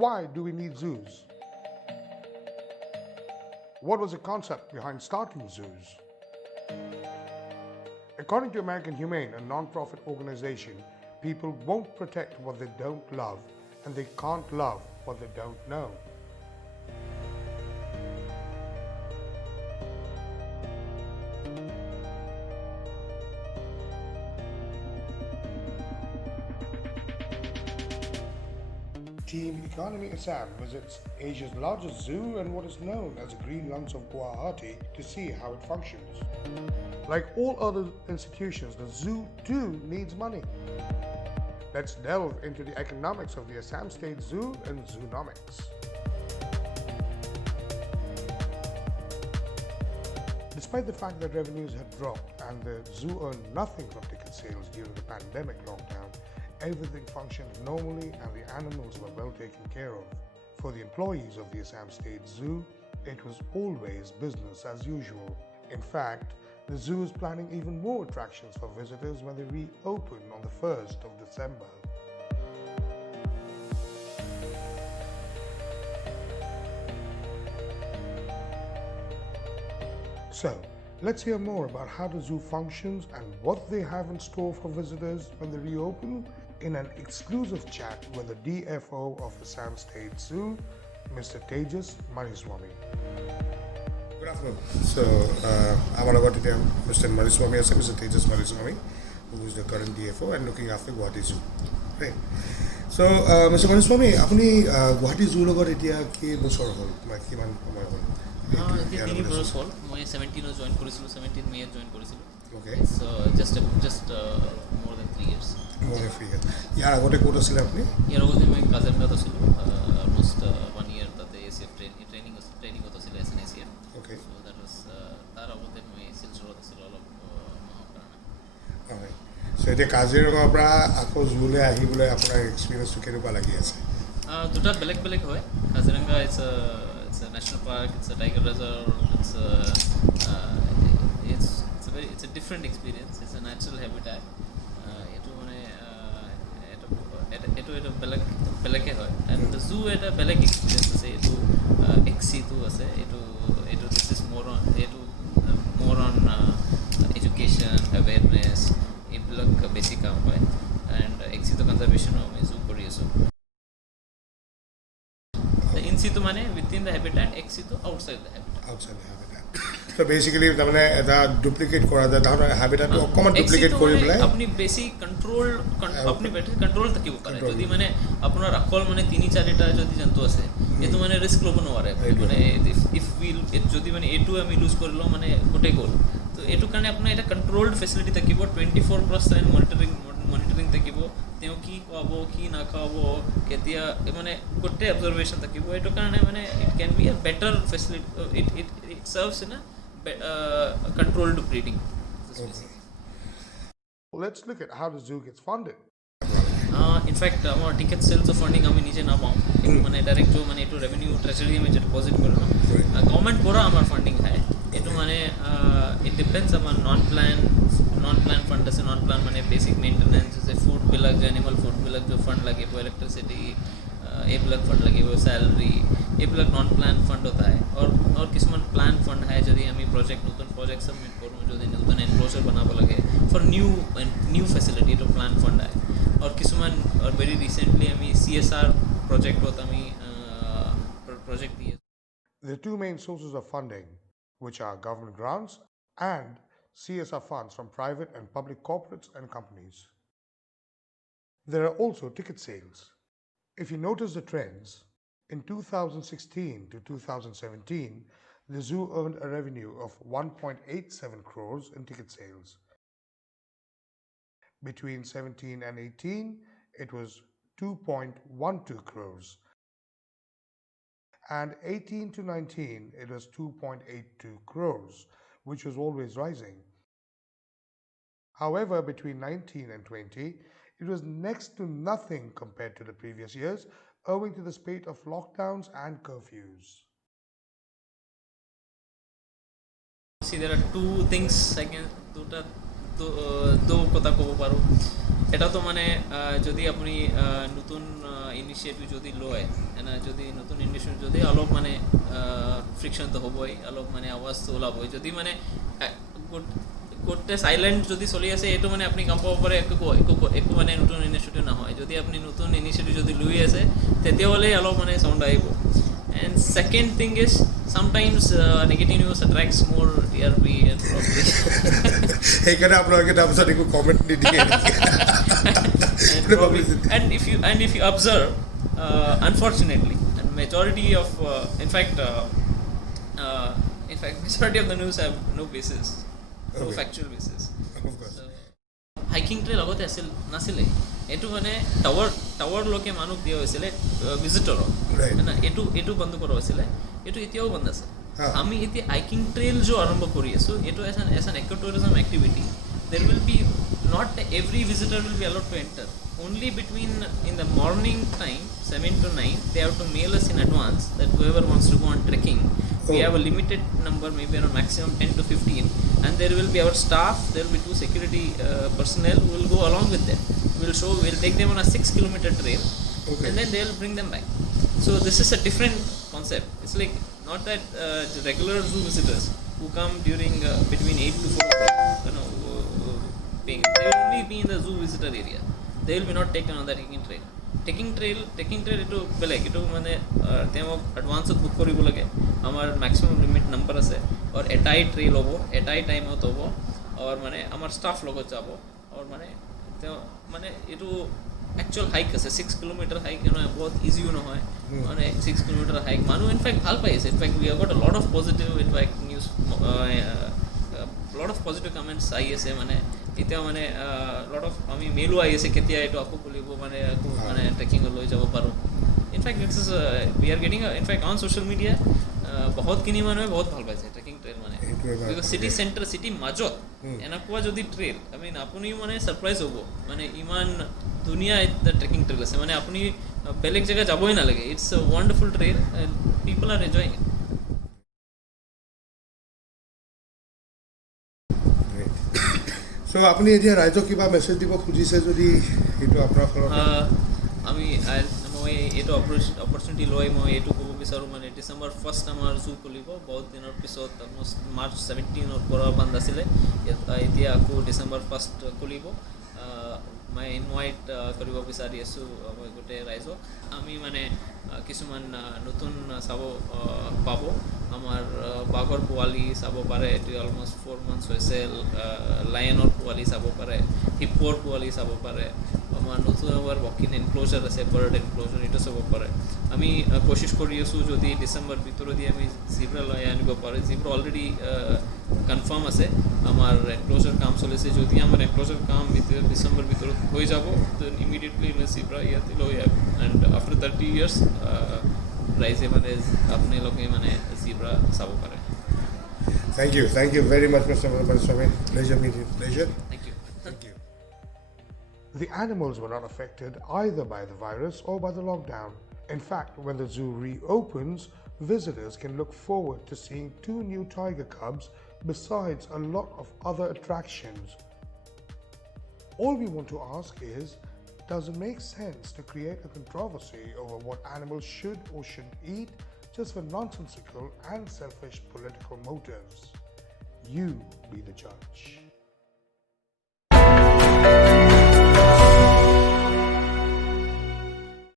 Why do we need zoos? What was the concept behind starting zoos? According to American Humane, a non-profit organization, people won't protect what they don't love, and they can't love what they don't know. Team Economy Assam visits Asia's largest zoo and what is known as the Green Lungs of Guwahati to see how it functions. Like all other institutions, the zoo too needs money. Let's delve into the economics of the Assam State Zoo and Zoonomics. Despite the fact that revenues had dropped and the zoo earned nothing from ticket sales during the pandemic lockdown, everything functioned normally and the animals were well taken care of. For the employees of the Assam State Zoo, it was always business as usual. In fact, the zoo is planning even more attractions for visitors when they reopen on the 1st of December. So, let's hear more about how the zoo functions and what they have in store for visitors when they reopen in an exclusive chat with the DFO of Assam State Zoo, Mr. Tejas Mariswamy. Good afternoon. So, I'm about to tell Mr. Mariswamy, Mr. Tejas Mariswamy, who is the current DFO and looking after Guwahati Zoo. Right. So, Mr. Mariswamy, আপুনি Guwahati Zoo লগত এতিয়া কি বছৰ হ'ল বা কিমান সময় হ'ল? এতিয়া 3 বছৰ হ'ল মই 17 জয়েন কৰিছিলোঁ 17 মে জয়েন কৰিছিলোঁ Okay. So just more than 3 years ইয়াৰ আগতে ক'ত আছিলে আপুনি? ইয়াৰ আগতে মই কাজিৰঙাত আছিলোঁ অলমোষ্ট 1 year তাতে এচিএফ ট্ৰেইনিঙত আছিলে SNACF Okay. So that was তাৰ আগতে মই শিলচৰত আছিলোঁ অলপ মাহৰ কাৰণে হয়। চ' এতিয়া কাজিৰঙাৰ পৰা আকৌ জুলৈ আহিবলৈ আপোনাৰ এক্সপিৰিয়েঞ্চটো কেনেকুৱা লাগি আছে? দুটা বেলেগ হয় Kaziranga it's a national park, it's a tiger reserve, it's a different experience, it's a natural habitat. Etu mane etu beleke hoy and the zoo eta belek experience ase etu XC tu ase etu this is more on education awareness eblak basic kaam hoy and XC to conservation ho me zoo kori aso in situ mane within the habitat ex situ outside the habitat so basically তাৰমানে এটা duplicate কৰা যায় তাহলে হাবিটাটো অকমান duplicate কৰি পেলাই আপনি basic control আপনি বেটার কন্ট্রোল থাকিব পাৰে যদি মানে আপোনাৰ আকল মানে 3-4টা যদি জন্তু আছে এটো মানে রিস্ক লব নোৱাৰে মানে ইফ উইল যদি মানে এটু আমি লুজ কৰিলো মানে গোটে গল তো এটু কাৰণে আপোনাৰ এটা কন্ট্ৰোলড ফেসিলিটি থাকিব 24/7 মনিটৰিং থাকিব তেওঁ কি খাব কি না খাব কেতিয়া মানে গোটে অবজারভেশন থাকিব এটো কাৰণে মানে it can be a better facility it serves in controlled breeding. Okay. Let's look at how the zoo gets funded. In fact, our ticket sales of funding আমি নিজে না পাও একটু মানে ডাইরেক্ট जो মানে একটু রেভিনিউ ট্রেজারি আমি যেটা ডিপোজিট করি না গভর্নমেন্ট পুরো আমার ফান্ডিং হয় একটু মানে it depends আমার নন প্ল্যান ফান্ড আছে নন প্ল্যান মানে বেসিক মেইনটেনেন্স जैसे फूड बिलक जो एनिमल फूड बिलक जो फंड लगे वो इलेक्ट्रिसिटी एब्लक फंड लगे वो सैलरी एब्लक नॉन प्लान फंड होता है और किसमान प्लान फंड है जदि आमी प्रोजेक्ट नूतन प्रोजेक्ट सबमिट करूँ जो नूतन एनक्लोजर बनाबो लगे फॉर न्यू फैसिलिटी तो प्लान फंड है और किसमान और वेरी रिसेंटली आमी CSR प्रोजेक्ट होता आमी प्रोजेक्ट दिए. The two main sources of funding, which are government grants and CSR funds from private and public corporates and companies. There are also ticket sales. If you notice the trends, in 2016 to 2017, the zoo earned a revenue of 1.87 crores in ticket sales. Between 17 and 18, it was 2.12 crores. And 18 to 19, it was 2.82 crores, which was always rising. However, between 19 and 20, it was next to nothing compared to the previous years, owing to the spate of lockdowns and curfews. See, there are two things I can do কথা কব পাৰো এটা তো মানে যদি আপুনি নতুন initiative যদি লয় এনে যদি নতুন ইনিচিয়েটিভ যদি অলপ মানে ফ্ৰিকশ্যন তো হ'বই অলপ মানে আৱাজটো ওলাবই যদি মানে গোটেই চাইলেণ্ট যদি চলি আছে এইটো মানে আপুনি গম পাব পাৰে একো মানে নতুন ইনিচিয়েটিভ নহয় যদি আপুনি নতুন ইনিচিয়েটিভ যদি লৈ আছে তেতিয়াহ'লে অলপ মানে চাউণ্ড আহিব and second thing is sometimes negative news attracts more TRP and probably সেইকাৰণে আপোনালোকে তাৰপিছত একো কমেণ্ট নিদিয়ে and if you observe unfortunately and majority of in fact majority of the news have no basis no Okay. factual basis Of course. Hiking trail আগতে নাছিলে এইটো মানে টাৱাৰলৈকে মানুহক দিয়া হৈছিলে ভিজিটৰক Right. এইটো বন্ধ কৰা হৈছিলে এইটো এতিয়াও বন্ধ আছে Huh. আমি এতিয়া হাইকিং ট্ৰেইল যে আৰম্ভ কৰি আছোঁ এইটো এজ এন একো tourism activity there will be not every visitor will be allowed to enter only between in the morning time 7 to 9 they have to mail us in advance that whoever wants to go on trekking we Oh. have a limited number maybe around maximum 10 to 15 and there will be our staff there will be 2 security personnel who will go along with them we'll take them on a 6-kilometer trail Okay. and then they'll bring them back so this is a different concept it's like not that the regular zoo visitors who come during between 8 to 4 o'clock, you know, paying. They will only be in the zoo visitor area. They will be not taken on the trekking trail. Trekking trail এইটো বেলেগ এইটো মানে তেওঁক এডভান্সত বুক কৰিব লাগে আমাৰ maximum limit number আছে আৰু এটাই ট্ৰেইল হ'ব এটাই টাইমত হ'ব আৰু মানে আমাৰ ষ্টাফ লগত যাব আৰু মানে তেওঁ মানে এইটো একচুৱেল হাইক আছে 6 কিলোমিটাৰ হাইক নহয় বহুত ইজিও নহয় মানে 6 কিলোমিটাৰ হাইক মানুহ ইনফেক্ট ভাল পাই আছে in fact we have got lot of positive in fact news lot of positive comments আহি আছে মানে এতিয়া মানে লট অফ আমি মেইলো আহি আছে কেতিয়া এইটো আকৌ খুলিব মানে আকৌ মানে ট্ৰেকিঙত লৈ যাব পাৰোঁ in fact it's is we are getting in fact on social media বহুতখিনি মানুহে বহুত ভাল পাইছে ট্ৰেকিং ট্ৰেইল মানে বিকজ চিটি চেণ্টাৰ চিটি মাজত এনেকুৱা যদি ট্ৰেইল আই মিন আপুনিও মানে ছাৰপ্ৰাইজ হ'ব মানে ইমান ধুনীয়া এটা ট্ৰেকিং ট্ৰেইল আছে মানে আপুনি বেলেগ জেগা যাবই নালাগে it's a wonderful trail and people R enjoying it চ' আপুনি এতিয়া ৰাইজক কিবা মেছেজ দিব খুজিছে যদি সেইটো আপোনাৰ ফালৰ মই এইটো অপৰচুনিটি লৈ মই এইটো ক'ব বিচাৰোঁ মানে ডিচেম্বৰ 1st আমাৰ জু খুলিব বহুত দিনৰ পিছত অলমষ্ট মাৰ্চ 17ৰ পৰা বন্ধ আছিলে এতিয়া আকৌ ডিচেম্বৰ 1st খুলিব মই ইনভাইট কৰিব বিচাৰি আছোঁ মই গোটেই ৰাইজক আমি মানে কিছুমান নতুন চাব পাব আমাৰ বাঘৰ পোৱালি চাব পাৰে এইটো অলমষ্ট 4 months হৈছে লায়নৰ পোৱালি চাব পাৰে হিপ্পৰ পোৱালি চাব পাৰে আমাৰ নতুন এবাৰ ৱকিং এনক্ল'জাৰ আছে বাৰ্ড এনক্ল'জাৰ এইটো চাব পাৰে আমি কোচিছ কৰি আছোঁ যদি ডিচেম্বৰ ভিতৰদি আমি জিব্ৰা লৈ আনিব পাৰোঁ জিব্ৰা অলৰেডি কনফাৰ্ম আছে আমাৰ এনক্ল'জাৰ কাম চলিছে যদি আমাৰ এনক্ল'জাৰ কাম ডিচেম্বৰ ভিতৰত হৈ যাব দেন ইমিডিয়েটলি জিব্ৰা ইয়াতে লৈ আহিব এণ্ড আফটাৰ 30 years ৰাইজে মানে আপোনালোকে মানে জিব্ৰা চাব পাৰে Thank you very much, Mr. Swami. Pleasure meeting you. Pleasure. Thank you. Thank you. The animals were not affected either by the virus or by the lockdown. In fact, when the zoo reopens, visitors can look forward to seeing 2 new tiger cubs besides a lot of other attractions. All we want to ask is, does it make sense to create a controversy over what animals should or shouldn't eat just for nonsensical and selfish political motives? You be the judge.